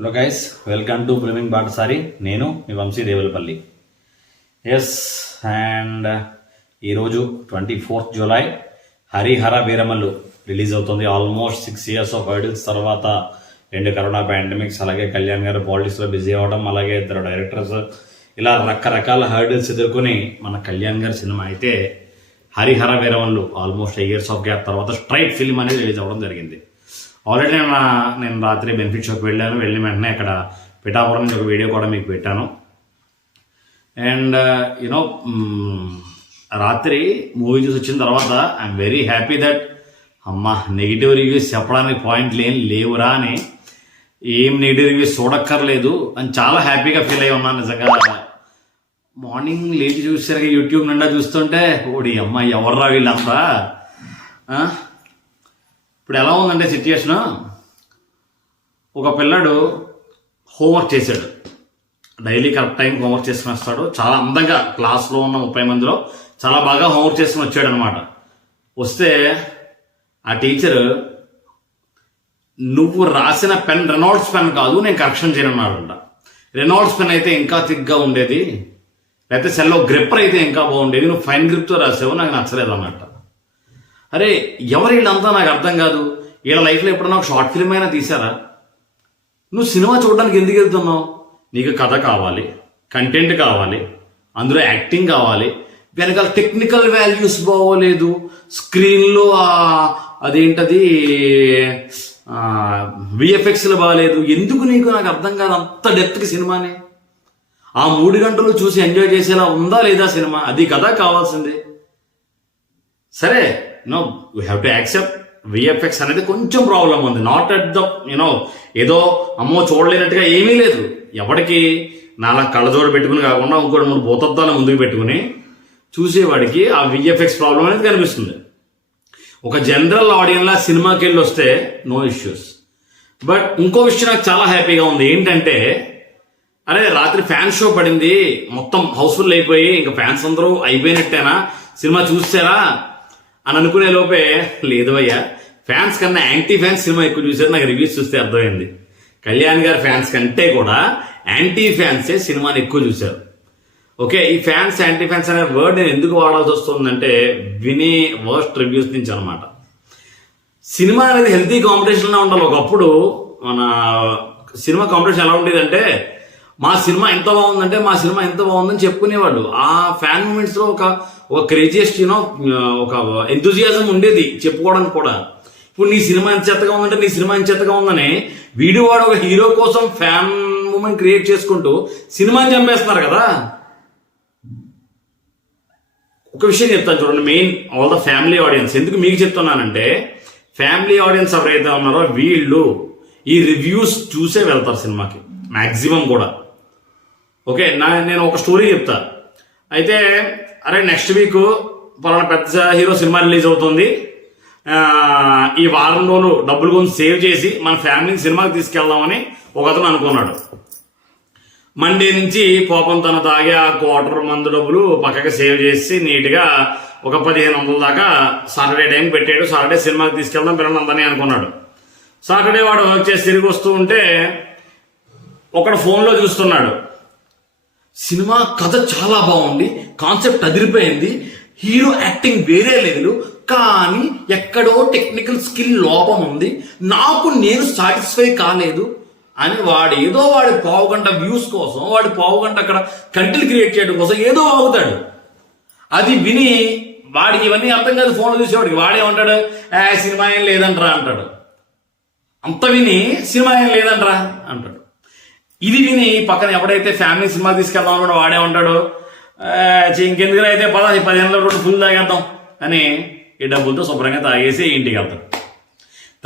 Hello guys, welcome to blooming బాటసారి. నేను మీ Vamsi Devulapalli. Yes, and ఈరోజు 24th July Harihara Veeramallu release అవుతుంది. Almost 6 years of hurdles తర్వాత 2 corona pandemics, అలాగే కళ్యాణ్ గారు పాలిటిక్స్లో బిజీ అవ్వడం, అలాగే 2 డైరెక్టర్స్, ఇలా రకరకాల హర్డిల్స్ ఎదుర్కొని మన కళ్యాణ్ గారి సినిమా అయితే Harihara Veeramallu almost 8 years of gap తర్వాత స్ట్రైట్ ఫిల్మ్ అనేది రిలీజ్ అవ్వడం జరిగింది. ఆల్రెడీ నేను రాత్రి బెనిఫిట్ షోకి వెళ్ళాను. వెళ్ళిన వెంటనే అక్కడ పిఠాపురం నుంచి ఒక వీడియో కూడా మీకు పెట్టాను. అండ్ యూనో రాత్రి మూవీ చూసి వచ్చిన తర్వాత ఐఎమ్ వెరీ హ్యాపీ దట్ అమ్మా నెగిటివ్ రివ్యూస్ చెప్పడానికి పాయింట్లు ఏం లేవురా అని, ఏం నెగిటివ్ రివ్యూస్ చూడక్కర్లేదు అని చాలా హ్యాపీగా ఫీల్ అయ్యి ఉన్నాను. నిజంగా మార్నింగ్ లేచి చూసేసరికి యూట్యూబ్ నిండా చూస్తుంటే ఓడి అమ్మ ఎవర్రా వీళ్ళంతా. ఇప్పుడు ఎలా ఉందంటే సిచ్యుయేషను, ఒక పిల్లాడు హోంవర్క్ చేశాడు, డైలీ కరెక్ట్ టైం హోంవర్క్ చేసుకుని వస్తాడు. చాలా అందంగా క్లాస్లో ఉన్న 30 మందిలో చాలా బాగా హోంవర్క్ చేసుకుని వచ్చాడు అనమాట. వస్తే ఆ టీచర్, నువ్వు రాసిన పెన్ రెనాల్డ్స్ పెన్ కాదు, నేను కరెక్షన్ చేయనున్నాడంట. రెనాల్డ్స్ పెన్ అయితే ఇంకా థిక్గా ఉండేది, లేకపోతే సెల్లో గ్రిప్పర్ అయితే ఇంకా బాగుండేది, నువ్వు ఫైన్ గ్రిప్తో రాసావు, నాకు నచ్చలేదు అన్నట్ట. అరే ఎవరు వీళ్ళంతా నాకు అర్థం కాదు. వీళ్ళ లైఫ్లో ఎప్పుడన్నా ఒక షార్ట్ ఫిల్మ్ అయినా తీసారా? నువ్వు సినిమా చూడడానికి ఎందుకు వెళ్తున్నావు? నీకు కథ కావాలి, కంటెంట్ కావాలి, అందులో యాక్టింగ్ కావాలి, వెనకాల టెక్నికల్ వాల్యూస్ బాగోలేదు, స్క్రీన్లో అదేంటది విఎఫ్ఎక్స్లు బాగలేదు. ఎందుకు నీకు నాకు అర్థం కాదు. అంత డెప్త్కి సినిమాని ఆ 3 గంటలు చూసి ఎంజాయ్ చేసేలా ఉందా లేదా సినిమా? అది కదా కావాల్సింది. సరే, we have to accept VFX అనేది కొంచెం ప్రాబ్లం ఉంది. నాట్ అట్ ద ఏదో అమ్మో చూడలేనట్టుగా ఏమీ లేదు. ఎవరికి నాలా కళ్ళజోడు పెట్టుకుని కాకుండా ఇంకోటి 3 భూతత్వాలు ముందుకు పెట్టుకుని చూసేవాడికి ఆ విఎఫ్ఎక్స్ ప్రాబ్లం అనేది కనిపిస్తుంది. ఒక జనరల్ ఆడియన్లా సినిమాకి వెళ్ళి వస్తే నో ఇష్యూస్. బట్ ఇంకో విషయం నాకు చాలా హ్యాపీగా ఉంది. ఏంటంటే, అరే రాత్రి ఫ్యాన్ షో పడింది, మొత్తం హౌస్ఫుల్ అయిపోయి ఇంకా ఫ్యాన్స్ అందరూ అయిపోయినట్టేనా, సినిమా చూసారా అని అనుకునే లోపే, లేదు అయ్యా, ఫ్యాన్స్ కన్నా యాంటీ ఫ్యాన్స్ సినిమా ఎక్కువ చూసారు. నాకు రివ్యూస్ చూస్తే అర్థమైంది. కళ్యాణ్ గారి ఫ్యాన్స్ కంటే కూడా యాంటీ ఫ్యాన్సే సినిమాని ఎక్కువ చూశారు. ఓకే, ఈ ఫ్యాన్స్ యాంటీ ఫ్యాన్స్ అనే వర్డ్ నేను ఎందుకు వాడాల్సి వస్తుందంటే, వినే వర్స్ట్ రివ్యూస్ నుంచి అనమాట. సినిమా అనేది హెల్తీ కాంపిటీషన్లో ఉండాలి. ఒకప్పుడు మన సినిమా కాంపిటీషన్ ఎలా ఉండేదంటే, మా సినిమా ఎంత బాగుందంటే మా సినిమా ఎంత బాగుందని చెప్పుకునేవాళ్ళు. ఆ ఫ్యాన్ మూమెంట్స్లో ఒక క్రేజియస్ట్ ఒక ఎంతూజియాజం ఉండేది చెప్పుకోవడానికి కూడా. ఇప్పుడు నీ సినిమా ఎంత చెత్తగా ఉందంటే నీ సినిమా ఎంత చెత్తగా ఉందని వీడియో వాడు ఒక హీరో కోసం ఫ్యాన్ మూమెంట్ క్రియేట్ చేసుకుంటూ సినిమాని చంపేస్తున్నారు కదా. ఒక విషయం చెప్తాను చూడండి, main all the family audience. ఎందుకు మీకు చెప్తున్నానంటే, ఫ్యామిలీ ఆడియన్స్ ఎవరైతే ఉన్నారో వీళ్ళు ఈ రివ్యూస్ చూసే వెళ్తారు సినిమాకి మ్యాక్సిమం కూడా. ఓకే, నేను ఒక స్టోరీ చెప్తా. అయితే అరే నెక్స్ట్ వీక్ పలానా పెద్ద హీరో సినిమా రిలీజ్ అవుతుంది, ఈ వారం రోజులు డబ్బులు కొంచెం సేవ్ చేసి మన ఫ్యామిలీని సినిమాకి తీసుకెళ్దామని ఒక అతను అనుకున్నాడు. మండే నుంచి పాపం తన తాగే ఆ క్వార్టర్ మందు డబ్బులు పక్కకి సేవ్ చేసి నీట్గా ఒక 1500 దాకా సాటర్డే టైం పెట్టాడు. సాటర్డే సినిమాకి తీసుకెళ్దాం పిల్లలందరినీ అనుకున్నాడు. సాటర్డే వాడు వర్క్ చేసి తిరిగి వస్తూ ఉంటే ఒకడు ఫోన్లో చూస్తున్నాడు. సినిమా కథ చాలా బాగుంది, కాన్సెప్ట్ అదిరిపోయింది, హీరో యాక్టింగ్ వేరే లేదు, కానీ ఎక్కడో టెక్నికల్ స్కిల్ లోపం ఉంది, నేను సాటిస్ఫై కాలేదు అని వాడి పావుగంట వ్యూస్ కోసం, వాడి పావుగంట అక్కడ కంటెంట్ క్రియేట్ చేయడం కోసం ఏదో అవుతాడు. అది విని వాడికి ఇవన్నీ అర్థం కాదు. ఫోన్లో చూసేవాడికి వాడేమంటాడు, సినిమా ఏం లేదంటరా అంటాడు. అంత విని సినిమా ఏం లేదంటరా అంటాడు. ఇది విని పక్కన ఎప్పుడైతే ఫ్యామిలీ సినిమా తీసుకెళ్దాం అనుకుంటే వాడే ఉంటాడు, ఇంకెందుకు అయితే 15 రోజులు ఫుల్ తాగేద్దాం అని ఈ డబ్బులతో శుభ్రంగా తాగేసి ఇంటికి వెళ్తాడు.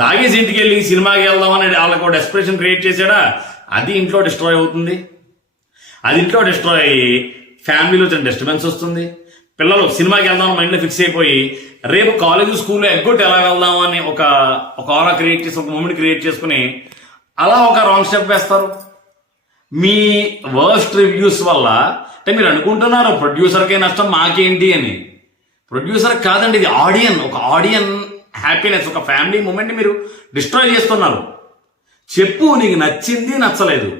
తాగేసి ఇంటికి వెళ్ళి సినిమాకి వెళ్దామని వాళ్ళకి ఒక డెస్పిరేషన్ క్రియేట్ చేశాడా, అది ఇంట్లో డిస్ట్రాయ్ అవుతుంది. అది ఇంట్లో డిస్ట్రాయ్ అయ్యి ఫ్యామిలీలో చిన్న డిస్టర్బెన్స్ వస్తుంది. పిల్లలు సినిమాకి వెళ్దామని మైండ్లో ఫిక్స్ అయిపోయి రేపు కాలేజ్ స్కూల్లో ఎగ్గొట్టి ఎలా వెళ్దామని ఒక ఆరా క్రియేట్ చేసి, ఒక మూమెంట్ క్రియేట్ చేసుకుని అలా ఒక రాంగ్ స్టెప్ వేస్తారు. మీ వర్స్ట్ రివ్యూస్ వల్ల అంటే మీరు అనుకుంటున్నారు ప్రొడ్యూసర్కే నష్టం మాకేంటి అని. ప్రొడ్యూసర్ కాదండి, ఇది ఆడియన్. ఒక ఆడియన్ హ్యాపీనెస్, ఒక ఫ్యామిలీ మూమెంట్ మీరు డిస్ట్రాయ్ చేస్తున్నారు. చెప్పు, నీకు నచ్చింది నచ్చలేదు.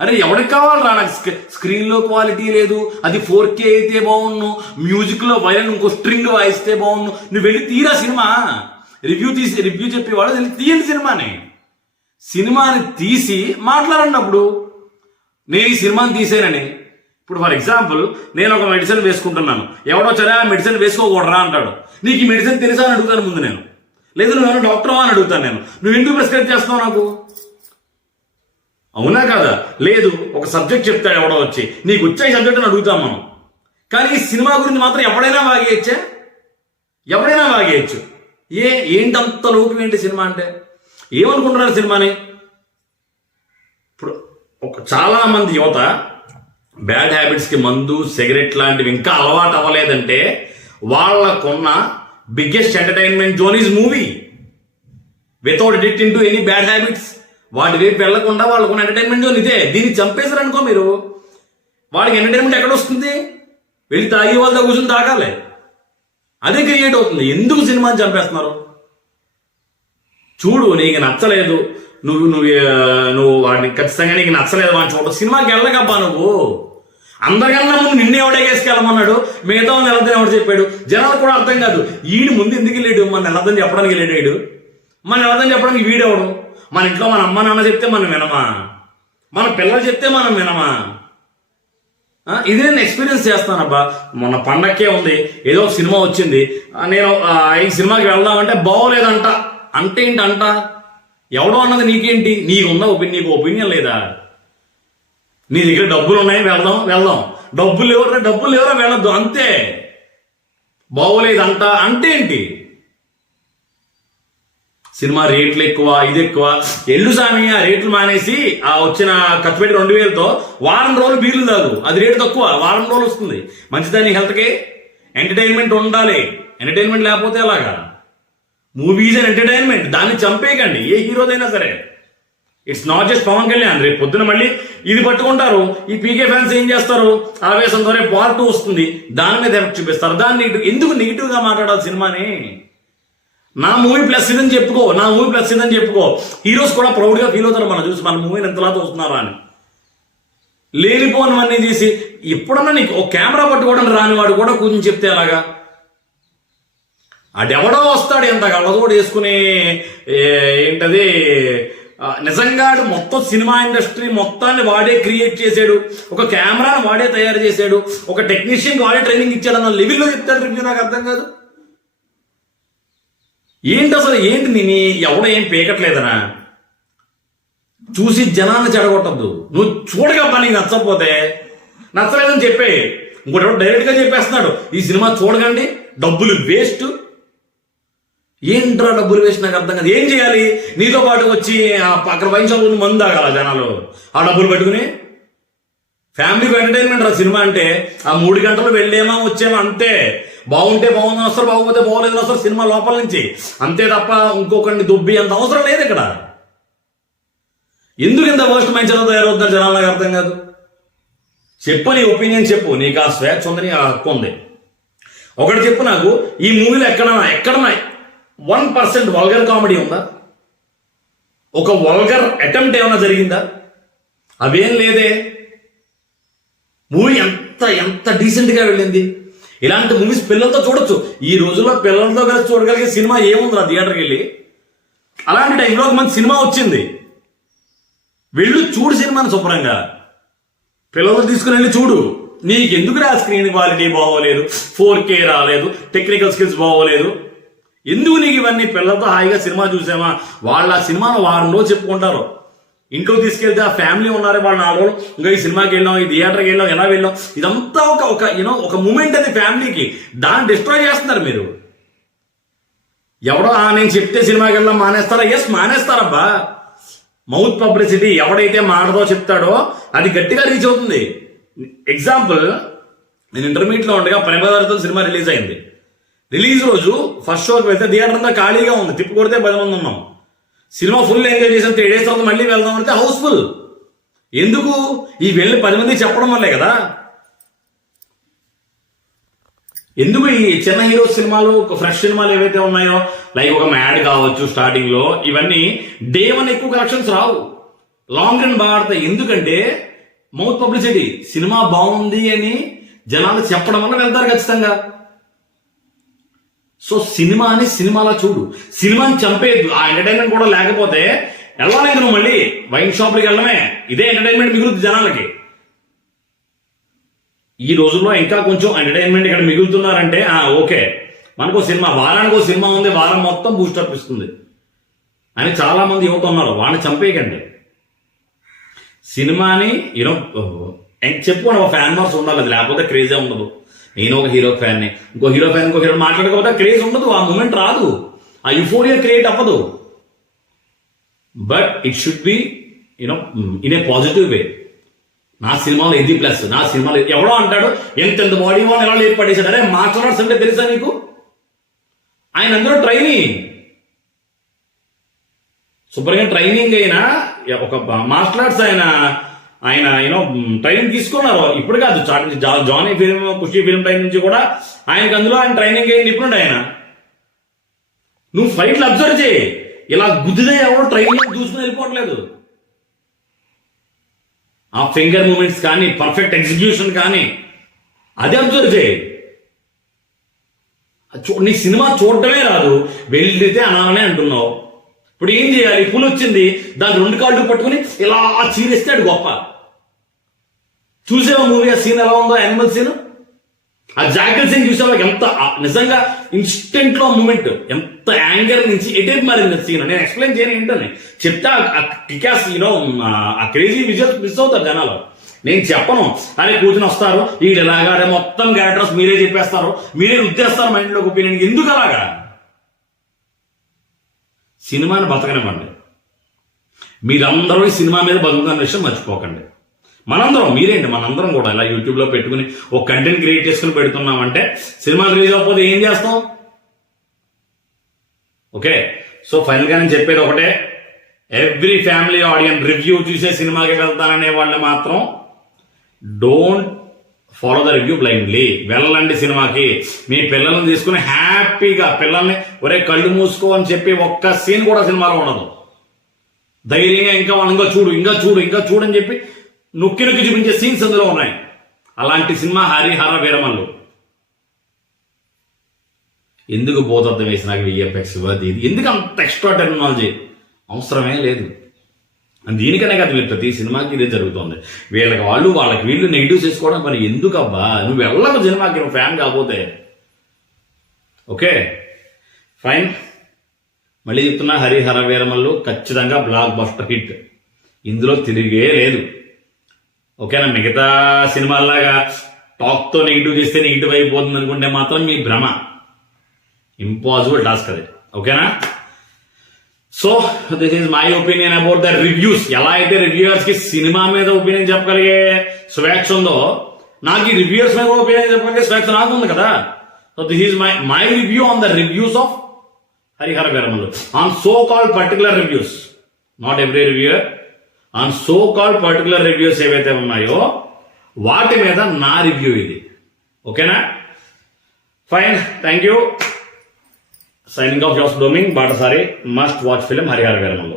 అరే ఎవరికి కావాలరా, నాకు స్క్రీన్లో క్వాలిటీ లేదు, అది 4K అయితే బాగున్ను, మ్యూజిక్లో వైరల్ ఇంకో స్ట్రింగ్ వాయిస్తే బాగున్ను. నువ్వు వెళ్ళి తీరా సినిమా, రివ్యూ చెప్పేవాడు వెళ్ళి తీయండి సినిమాని తీసి మాట్లాడన్నప్పుడు నేను ఈ సినిమాని తీసానని. ఇప్పుడు ఫర్ ఎగ్జాంపుల్ నేను ఒక మెడిసిన్ వేసుకుంటున్నాను, ఎవడో సరే ఆ మెడిసిన్ వేసుకోకూడరా అంటాడు. నీకు ఈ మెడిసిన్ తెలుసా అని అడుగుతాను ముందు నేను, లేదు నువ్వేమో డాక్టరా అని అడుగుతాను నేను. నువ్వు ఎందుకు ప్రిస్క్రైబ్ చేస్తున్నావు నాకు? అవునా కదా? లేదు, ఒక సబ్జెక్ట్ చెప్తాడు ఎవడో వచ్చి, నీకు వచ్చే సబ్జెక్ట్ అని అడుగుతాం మనం. కానీ ఈ సినిమా గురించి మాత్రం ఎవడైనా వాగేయచ్చు. ఏంటంత లోకం ఏంటి సినిమా అంటే? ఏమనుకుంటున్నారు సినిమాని? ఇప్పుడు చాలా మంది యువత బ్యాడ్ హ్యాబిట్స్కి మందు సిగరెట్ లాంటివి ఇంకా అలవాటు అవ్వలేదంటే వాళ్ళకున్న biggest entertainment zone is movie. Without addicting to any bad habits, వాటి వైపు వెళ్లకుండా వాళ్ళకున్న ఎంటర్టైన్మెంట్ జోన్ ఇదే. దీన్ని చంపేశారు అనుకో మీరు, వాడికి ఎంటర్టైన్మెంట్ ఎక్కడ వస్తుంది? వెళ్ళి తాగి వాళ్ళతో కూర్చొని తాగాలి, అదే క్రియేట్ అవుతుంది. ఎందుకు సినిమాని చంపేస్తున్నారు? చూడు, నీకు నచ్చలేదు, నువ్వు వాడిని ఖచ్చితంగా నీకు నచ్చలేదు వాడిని చూడ, సినిమాకి వెళ్ళకబ్బా నువ్వు. అందరికన్నా ముందు నిన్నే ఎవడేసుకెళ్ళమన్నాడు, మిగతా వాళ్ళు వెళ్ళదని ఎవడు చెప్పాడు? జనాలు కూడా అర్థం కాదు, ఈడు ముందు ఎందుకు వెళ్ళాడు, మన వెళ్ళదని చెప్పడానికి వెళ్ళాడు. మన వెళ్ళదని చెప్పడానికి వీడెవడు? మన ఇంట్లో మన అమ్మ నాన్న చెప్తే మనం వినమా? మన పిల్లలు చెప్తే మనం వినమా? ఇది నేను ఎక్స్పీరియన్స్ చేస్తానబ్బా. మొన్న పండక్కే ఉంది, ఏదో ఒక సినిమా వచ్చింది, నేను ఈ సినిమాకి వెళ్దామంటే బాగోలేదంట. అంటే ఏంటంట? ఎవడో అన్నది నీకేంటి? నీకు ఒపీనియన్ లేదా? నీ దగ్గర డబ్బులు ఉన్నాయి, వెళ్దాం. డబ్బులు లేవరా వెళ్ళొద్దు, అంతే. బాగోలేదంట అంటే ఏంటి? సినిమా రేట్లు ఎక్కువ, ఇది ఎక్కువ. ఎల్లు సామి, ఆ రేట్లు మానేసి ఆ వచ్చిన ఖర్చు పెట్టి 2000తో వారం రోజులు బీర్లు తాగు, అది రేటు తక్కువ, వారం రోజులు వస్తుంది. మంచిదాన్ని హెల్త్కి ఎంటర్టైన్మెంట్ ఉండాలి. ఎంటర్టైన్మెంట్ లేకపోతే ఎలాగా? మూవీస్ అండ్ ఎంటర్టైన్మెంట్, దాన్ని చంపేయకండి ఏ హీరోదైనా సరే. It's not just Pawan Kalyan. రేపు పొద్దున మళ్ళీ ఇది పట్టుకుంటారు. ఈ పీకే ఫ్యాన్స్ ఏం చేస్తారు? ఆవేశంతో రేపు పార్ట్ 2 వస్తుంది, దాని మీద ఎఫెక్ట్ చూపిస్తారు. దాన్ని ఎందుకు నెగిటివ్ గా మాట్లాడాలి సినిమాని? నా మూవీ ప్లస్ ఇదని చెప్పుకో. హీరోస్ కూడా ప్రౌడ్ గా ఫీల్ అవుతారు మనం చూసి, మన మూవీని ఎంతలా చూస్తున్నారా అని. లేనిపోనవన్నీ చేసి ఎప్పుడన్నా నీకు ఒక కెమెరా పట్టుకోవడం రాని వాడు కూడా కూర్చొని చెప్తే అలాగా? అడెవడో వస్తాడు ఎంత కళ్ళతోడు వేసుకుని, ఏంటది నిజంగా మొత్తం సినిమా ఇండస్ట్రీ మొత్తాన్ని వాడే క్రియేట్ చేశాడు, ఒక కెమెరాను వాడే తయారు చేశాడు, ఒక టెక్నీషియన్ వాడే ట్రైనింగ్ ఇచ్చాడు అన్న లెవెల్లో చెప్తాడు రివ్యూ. నాకు అర్థం కాదు ఏంటి అసలు, నీ ఎవడో ఏం పీకట్లేదనా? చూసి జనాన్ని చెడగొట్టద్దు. నువ్వు చూడగా నీకు నచ్చలేదని చెప్పే. ఇంకోటి డైరెక్ట్ గా చెప్పేస్తున్నాడు, ఈ సినిమా చూడకండి, డబ్బులు వేస్ట్. ఏంట్రా డబ్బులు వేస్ట్? నాకు అర్థం కాదు. ఏం చేయాలి? నీతో పాటు వచ్చి అక్కడ వైన్ షాప్ మందు తాగాల జనాలు ఆ డబ్బులు పెట్టుకుని? ఫ్యామిలీకి ఎంటర్టైన్మెంట్ రా సినిమా అంటే. ఆ 3 గంటలు వెళ్ళేమా వచ్చేమా అంతే. బాగుంటే బాగుందని వస్తారు, బాగుపోతే బాగోలేదని వస్తారు సినిమా లోపల నుంచి, అంతే తప్ప ఇంకొకరిని దుబ్బి అంత అవసరం లేదు ఇక్కడ. ఎందుకు ఇంత వర్స్ట్ మైండ్ తయారవుతున్నారు జనాలు? నాకు అర్థం కాదు. చెప్పు, నీ ఒపీనియన్ చెప్పు, నీకు ఆ స్వేచ్ఛ ఉంది, నీకు ఆ హక్కు ఉంది. ఒకటి చెప్పు నాకు, ఈ మూవీలో ఎక్కడన్నా 1% వల్గర్ కామెడీ ఉందా? ఒక వల్గర్ అటెంప్ట్ ఏమైనా జరిగిందా? అవేం లేదే. మూవీ ఎంత డీసెంట్ గా వెళ్ళింది. ఇలాంటి మూవీస్ పిల్లలతో చూడొచ్చు. ఈ రోజుల్లో పిల్లలతో కలిసి చూడగలిగే సినిమా ఏముందిరా థియేటర్కి వెళ్ళి? అలాంటి టైంలో ఒక మంచి సినిమా వచ్చింది, వెళ్ళు చూడు సినిమాని శుభ్రంగా. పిల్లలు తీసుకుని వెళ్ళి చూడు. నీకెందుకు రా స్క్రీన్ క్వాలిటీ బాగోలేదు, 4K రాలేదు, టెక్నికల్ స్కిల్స్ బాగోలేదు, ఎందుకు నీకు ఇవన్నీ? పిల్లలతో హాయిగా సినిమా చూసామా, వాళ్ళ సినిమాను వారం రోజు చెప్పుకుంటారు. ఇంట్లో తీసుకెళ్తే ఆ ఫ్యామిలీ ఉన్నారే వాళ్ళు 4 రోజులు, ఇంకా ఈ సినిమాకి వెళ్ళాం, ఈ థియేటర్కి వెళ్ళాం, ఎలా వెళ్ళాం, ఇదంతా ఒక మూమెంట్ అది ఫ్యామిలీకి. దాన్ని డిస్ట్రాయ్ చేస్తున్నారు మీరు. ఎవడో నేను చెప్తే సినిమాకి వెళ్ళాం మానేస్తారా? ఎస్, మానేస్తారబ్బా. మౌత్ పబ్లిసిటీ ఎవడైతే మాటతో చెప్తాడో అది గట్టిగా రీచ్ అవుతుంది. ఎగ్జాంపుల్, నేను ఇంటర్మీడియట్లో ఉండగా ప్రేమదారితో సినిమా రిలీజ్ అయింది. రిలీజ్ రోజు ఫస్ట్ షోకి వెళ్తే థియేటర్ అంతా ఖాళీగా ఉంది, తిప్పి కొడితే 10 మంది ఉన్నాం. సినిమా ఫుల్ ఎంజాయ్ చేసాం. 3 days తర్వాత మళ్ళీ వెళ్దాం అంటే హౌస్ఫుల్. ఎందుకు? ఈ వెళ్ళి 10 మంది చెప్పడం వల్లే కదా. ఎందుకు ఈ చిన్న హీరో సినిమాలు ఫ్రెష్ సినిమాలు ఏవైతే ఉన్నాయో లైక్ ఒక మ్యాడ్ కావచ్చు స్టార్టింగ్ లో, ఇవన్నీ డే 1 ఎక్కువ కలెక్షన్స్ రావు, లాంగ్ రన్ బాగా ఆడతాయి. ఎందుకంటే మౌత్ పబ్లిసిటీ, సినిమా బాగుంది అని జనాలు చెప్పడం వల్ల వెళ్తారు ఖచ్చితంగా. సో సినిమాని సినిమాలా చూడు, సినిమాని చంపేయద్దు. ఆ ఎంటర్టైన్మెంట్ కూడా లేకపోతే వెళ్ళలేదు, నువ్వు మళ్ళీ వైన్ షాప్లకి వెళ్ళడమే, ఇదే ఎంటర్టైన్మెంట్ మిగులుతుంది జనాలకి. ఈ రోజుల్లో ఇంకా కొంచెం ఎంటర్టైన్మెంట్ ఇక్కడ మిగులుతున్నారంటే ఓకే, మనకు సినిమా, వారానికి ఒక సినిమా ఉంది, వారం మొత్తం బూస్టప్ ఇస్తుంది అని చాలా మంది యువత ఉన్నారు. వాళ్ళని చంపేయకండి. సినిమాని యూనో చెప్పుకోండి, ఒక ఫ్యాన్ మార్క్స్ ఉండాలి, లేకపోతే క్రేజే ఉండదు. నేను ఒక హీరో ఫ్యాన్ని, ఇంకో హీరో మాట్లాడకపోతే క్రేజ్ ఉండదు, ఆ మూమెంట్ రాదు, ఆ యుఫోరియా క్రియేట్ అవ్వదు. But it should be you know in a positive way. నా సినిమాలో ఇది ప్లస్, నా సినిమాలో ఎవడో అంటాడు ఎంత బాడీ వాళ్ళు ఎలా లేపు పడేశాడు. అరే మార్షల్ ఆర్ట్స్ అంటే తెలుసా నీకు? ఆయన అందరూ ట్రైనింగ్, శుభ్రంగా ట్రైనింగ్ అయినా ఒక మార్షల్ ఆర్ట్స్ ఆయన యూనో ట్రైనింగ్ తీసుకున్నారు. ఇప్పుడు కాదు, జానీ ఫిల్మ్, ఖుషీ ఫిల్మ్ టైం నుంచి కూడా ఆయనకు అందులో ఆయన ట్రైనింగ్ అయింది. ఇప్పుడు ఆయన నువ్వు ఫైట్లు అబ్జర్వ్ చేయి, ఇలా గుద్దిదే ఎవరో ట్రైనింగ్ చూసుకుని వెళ్ళిపోవట్లేదు. ఆ ఫింగర్ మూమెంట్స్ కానీ, పర్ఫెక్ట్ ఎగ్జిక్యూషన్ కానీ, అదే అబ్జర్వ్ చేయి. నీ సినిమా చూడటమే రాదు, వెళ్తే అనాలనే అంటున్నావు. ఇప్పుడు ఏం చేయాలి? పులి వచ్చింది, దాని 2 కాళ్ళు పట్టుకుని ఇలా చీరేస్తాడు గొప్ప. చూసావా మూవీ ఆ సీన్ ఎలా ఉందో, యానిమల్ సీన్, ఆ జాకెట్ సీన్ చూసావా? ఎంత నిజంగా ఇన్స్టెంట్ లో మూమెంట్, ఎంత యాంగర్ నుంచి ఎటేపు మారింది సీన్. నేను ఎక్స్ప్లెయిన్ చేయను ఏంటని చెప్తా, కికాస్ యూనో ఆ క్రేజీ విజువల్స్ మిస్ అవుతారు జనాలు. నేను చెప్పను, అరే కూర్చుని వస్తారు వీళ్ళు ఎలాగా, అరే మొత్తం క్యారెక్టర్స్ మీరే చెప్పేస్తారు, మీరే రుద్దేస్తారు మైండ్ లోకి ఒపీనియన్. ఎందుకు అలాగా? సినిమాని బతకనివ్వండి. మీరందరూ ఈ సినిమా మీద బతుకుతున్న విషయం మర్చిపోకండి. మనందరం, మీరేంటి మనందరం కూడా ఇలా యూట్యూబ్ లో పెట్టుకుని ఒక కంటెంట్ క్రియేట్ చేసుకుని పెడుతున్నామంటే సినిమా రిలీజ్ అవ్వకపోతే ఏం చేస్తాం? ఓకే, సో ఫైనల్ గా నేను చెప్పేది ఒకటే, ఎవ్రీ ఫ్యామిలీ ఆడియన్స్ రివ్యూ చూసే సినిమాకి వెళ్తాననే వాళ్ళు మాత్రం don't follow the review blindly. వెళ్ళండి సినిమాకి, మీ పిల్లల్ని తీసుకుని హ్యాపీగా, పిల్లల్ని ఒరే కళ్ళు మూసుకో అని చెప్పి ఒక్క సీన్ కూడా సినిమాలో ఉండదు. ధైర్యంగా ఇంకా చూడు అని చెప్పి నొక్కి చూపించే సీన్స్ అందులో ఉన్నాయి. అలాంటి సినిమా హరిహర వీరమల్లు. ఎందుకు భూతత్వం వేసి నాకు విఎఫ్ఎక్స్ ఇది ఎందుకు అంత ఎక్స్ట్రా టెక్నాలజీ అవసరమే లేదు. దీనికనే కదా మీరు ప్రతి సినిమాకి ఇదే జరుగుతుంది. వాళ్ళకి వీళ్ళు నెగిటివ్ చేసుకోవడం మరి ఎందుకబ్బా? నువ్వు వెళ్ళకు సినిమాకి, నువ్వు ఫ్యాన్ కాకపోతే. ఓకే ఫైన్, మళ్ళీ చెప్తున్నా, హరిహర వీరమల్లు ఖచ్చితంగా బ్లాక్ బస్టర్ హిట్, ఇందులో తిరిగే లేదు. ఓకేనా? మిగతా సినిమాల్లాగా టాక్తో నెగిటివ్ చేస్తే నెగిటివ్ అయిపోతుంది అనుకుంటే మాత్రం మీ భ్రమ, ఇంపాసిబుల్ టాస్క్ అది. ఓకేనా? So this is my opinion about the reviews. ఎలా అయితే రివ్యూయర్స్ కి సినిమా మీద ఒపీనియన్ చెప్పగలిగే స్వేచ్ఛ ఉందో, నాకు ఈ రివ్యూయర్స్ మీద ఒపీనియన్ చెప్పగలిగే స్వేచ్ఛ నాకు ఉంది కదా. So this is my review on the reviews of Harihara Veeramallu, on so called particular reviews, not every reviewer, on so called particular reviews ఏవైతే ఉన్నాయో వాటి మీద నా రివ్యూ ఇది. ఓకేనా? Fine, thank you. Signing off, Josh Blooming, Batasari. Must watch film Harihara Veeramallu.